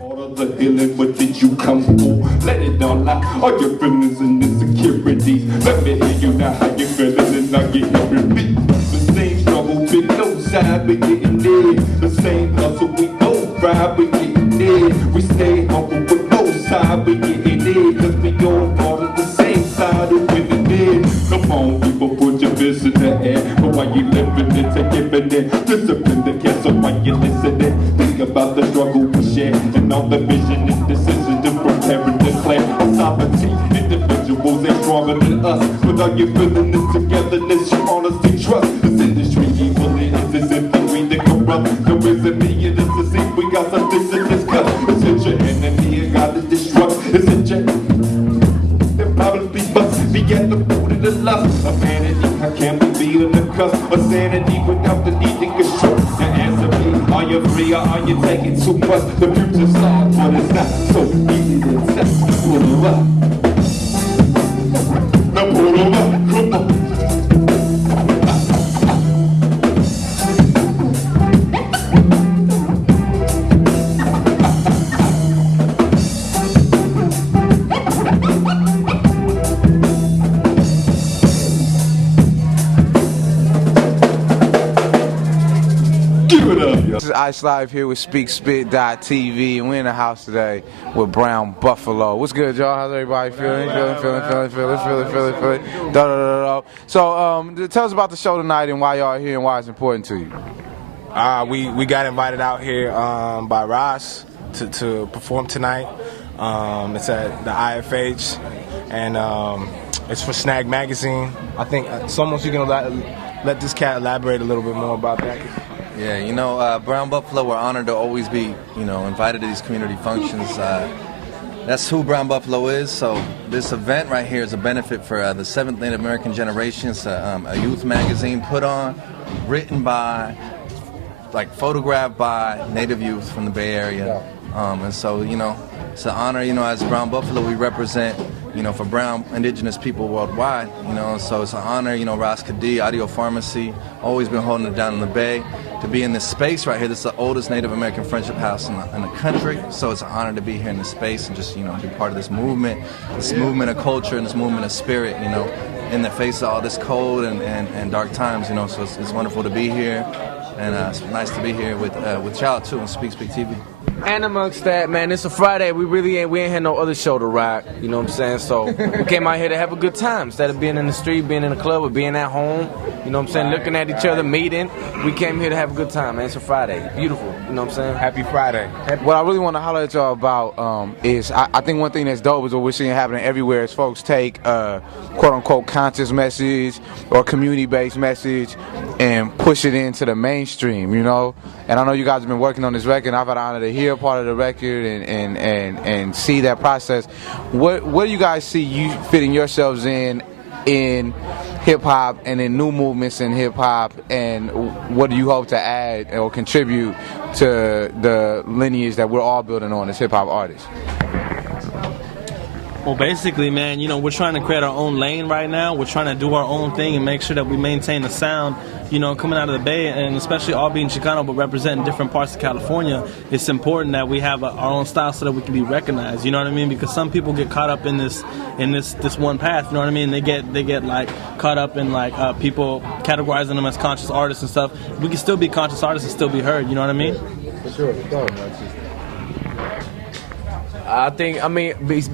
All of the healing, but did you come through? Let it all out, all your feelings and insecurities. Let me hear you now, how you feeling and now you hearing me. The same struggle, big no side, we getting there. The same hustle, we don't ride, we getting there. We stay humble, but no side, we getting there. Cause we all part of the same side of winning there. Come on, people, put your fist in the air. But while you living it, take giving it. Discipline the castle while you listening. Think about the struggle we share. And all the vision and decisions to prepare and declare a sovereignty. Individuals ain't stronger than us. Without you feeling this togetherness, you honestly trust. This industry evil is as if we the corrupt. There isn't me, it is to see we got something to discuss. It's in your enemy, you gotta destruct. It's in your it probably must be at the root of the lust of vanity. How can we be on the cusp of sanity without the need to construct? Answer me, are you free or are you taking too much? The future's long, but it's not so easy to test. Pull them up. Now pull them up, come on. This is Ice Live here with SpeakSpit.tv, and we're in the house today with BrwnBflo. What's good, y'all? How's everybody feeling? Feeling. So, tell us about the show tonight and why y'all are here and why it's important to you. We got invited out here by Ross to perform tonight. It's at the IFH, and it's for Snag Magazine. I think someone's you can let this cat elaborate a little bit more about that. Yeah, you know, BrwnBflo, we're honored to always be, invited to these community functions. That's who BrwnBflo is. So this event right here is a benefit for the 7th Native American generation. It's a youth magazine put on, written by, photographed by Native youth from the Bay Area. And so, it's an honor, as BrwnBflo, we represent, for brown indigenous people worldwide, so it's an honor, Ross Kadee, AudioPharmacy, always been holding it down in the Bay, to be in this space right here. This is the oldest Native American friendship house in the country, so it's an honor to be here in this space and just, be part of this movement of culture and this movement of spirit, in the face of all this cold and dark times, so it's wonderful to be here, and it's nice to be here with y'all too on Speak TV. And amongst that, man, it's a Friday. We ain't had no other show to rock. You know what I'm saying? So we came out here to have a good time instead of being in the street, being in the club, or being at home. You know what I'm saying? Looking at each other, meeting. We came here to have a good time, man. It's a Friday. Beautiful. You know what I'm saying? Happy Friday. What I really want to holler at y'all about is I think one thing that's dope is what we're seeing happening everywhere is folks take quote-unquote conscious message or community-based message and push it into the mainstream, And I know you guys have been working on this record. I've had the honor to hear part of the record and see that process. What do you guys see you fitting yourselves in hip-hop and in new movements in hip-hop, and what do you hope to add or contribute to the lineage that we're all building on as hip-hop artists? Well, basically, man, we're trying to create our own lane right now. We're trying to do our own thing and make sure that we maintain the sound, coming out of the Bay, and especially all being Chicano but representing different parts of California. It's important that we have our own style so that we can be recognized, you know what I mean? Because some people get caught up in this one path, you know what I mean? They get caught up in people categorizing them as conscious artists and stuff. We can still be conscious artists and still be heard, you know what I mean? For sure.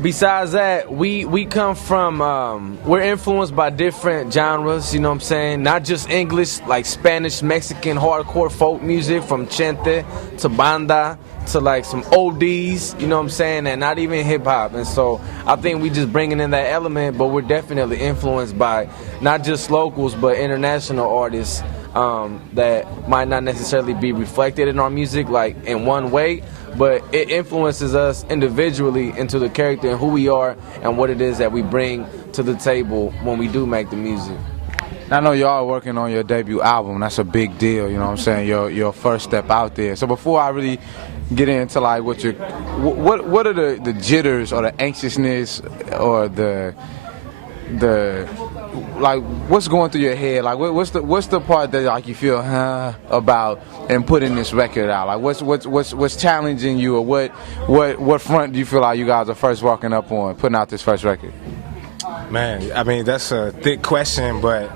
Besides that, we come from, we're influenced by different genres, you know what I'm saying? Not just English, like Spanish, Mexican, hardcore folk music, from chente to banda to some oldies, you know what I'm saying? And not even hip hop. And so I think we just bringing in that element, but we're definitely influenced by not just locals, but international artists that might not necessarily be reflected in our music in one way, but it influences us individually into the character and who we are and what it is that we bring to the table when we do make the music. I know y'all are working on your debut album. That's a big deal, you know what I'm saying? Your first step out there. So before I really get into what are the jitters or the anxiousness or the like what's going through your head? Like what's the part that like you feel about and putting this record out? Like what's challenging you, or what front do you feel like you guys are first walking up on putting out this first record? Man, I mean, that's a thick question, but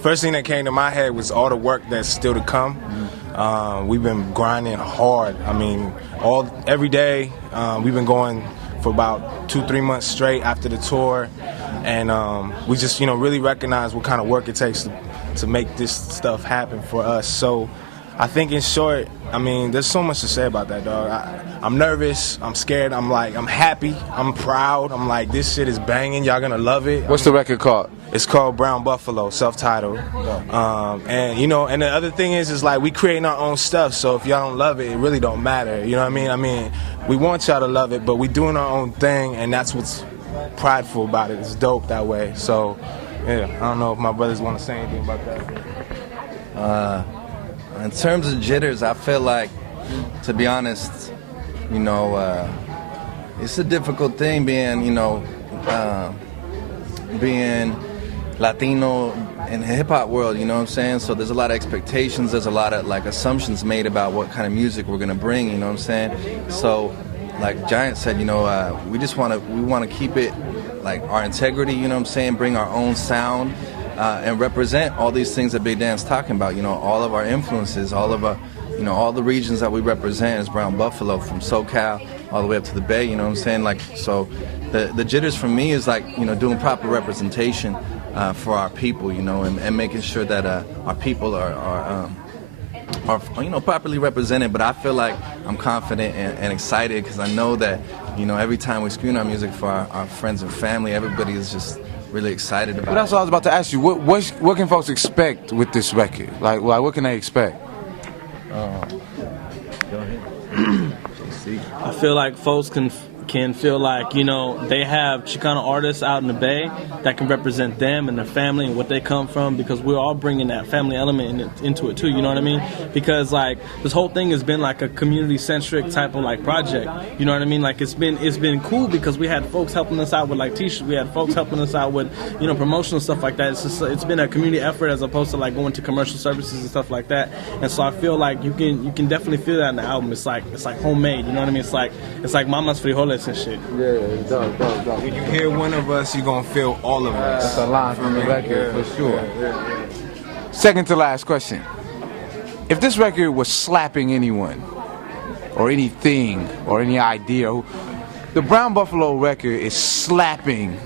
first thing that came to my head was all the work that's still to come. We've been grinding hard. I mean, every day. We've been going for about 2-3 months straight after the tour, and we just really recognize what kind of work it takes to make this stuff happen for us. So I think in short, I mean, there's so much to say about that, dog. I'm nervous, I'm scared, I'm happy, I'm proud, I'm like, this shit is banging, y'all gonna love it. What's the record called? It's called BrwnBflo, self-titled. And and the other thing is like we creating our own stuff, so if y'all don't love it, it really don't matter, you know what I mean? I mean, we want y'all to love it, but we doing our own thing, and that's what's prideful about it. It's dope that way. So, yeah, I don't know if my brothers want to say anything about that. In terms of jitters, I feel like, to be honest, it's a difficult thing being, being Latino in the hip-hop world, you know what I'm saying? So there's a lot of expectations, there's a lot of assumptions made about what kind of music we're gonna bring, you know what I'm saying? So like Giant said, we want to keep it like our integrity, you know what I'm saying? Bring our own sound and represent all these things that Big Dan's talking about, all of our influences, all of our, all the regions that we represent as BrwnBflo, from SoCal all the way up to the Bay, you know what I'm saying? Like, so the jitters for me is like, doing proper representation for our people, and making sure that our people are properly represented. But I feel like I'm confident and excited because I know that, every time we screen our music for our friends and family, everybody is just really excited about it. Well, that's what I was about to ask you. What can folks expect with this record? Like what can they expect? Go ahead. I feel like folks can feel like, they have Chicano artists out in the Bay that can represent them and their family and what they come from, because we're all bringing that family element into it too, you know what I mean? Because like this whole thing has been like a community-centric type of like project, you know what I mean? Like it's been cool because we had folks helping us out with like t-shirts, we had folks helping us out with, promotional stuff like that. It's been a community effort as opposed to like going to commercial services and stuff like that. And so I feel like you can definitely feel that in the album. It's like homemade, you know what I mean? It's like mama's frijoles and shit. Yeah, dope. When you hear one of us, you're gonna feel all of us. That's a line from the record, for sure. Second to last question. If this record was slapping anyone, or anything, or any idea, the BrwnBflo record is slapping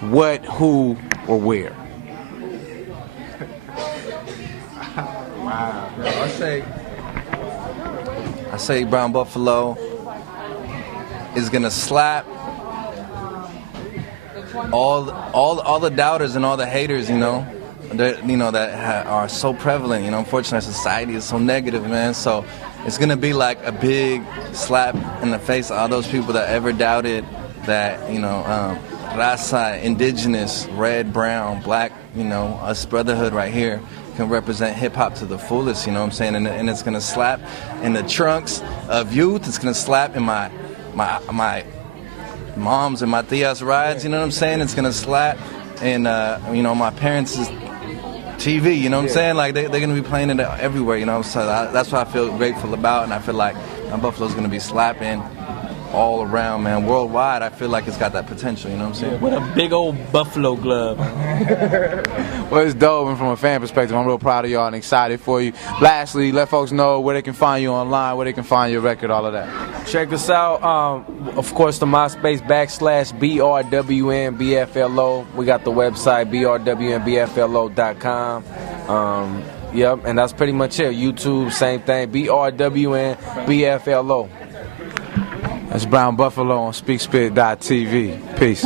what, who, or where? Wow. I say BrwnBflo is gonna slap all the doubters and all the haters, that are so prevalent. Unfortunately, our society is so negative, man. So it's gonna be like a big slap in the face of all those people that ever doubted that, raza, indigenous, red, brown, black, us brotherhood right here can represent hip-hop to the fullest, you know what I'm saying? And it's gonna slap in the trunks of youth. It's gonna slap in my mom's and my tia's rides, you know what I'm saying? It's gonna slap in my parents' TV, you know what I'm saying? Like they're gonna be playing it everywhere, so that's what I feel grateful about, and I feel like BrwnBflo's gonna be slapping all around, man, worldwide. I feel like it's got that potential, you know what I'm saying? With a big old Buffalo glove. Well, it's dope, and from a fan perspective, I'm real proud of y'all and excited for you. Lastly, let folks know where they can find you online, where they can find your record, all of that. Check us out. Of course, the MySpace /BrwnBflo. We got the website BrwnBflo.com. Yep, and that's pretty much it. YouTube, same thing. BrwnBflo. That's BrwnBflo on SpeakSpit.tv. Peace.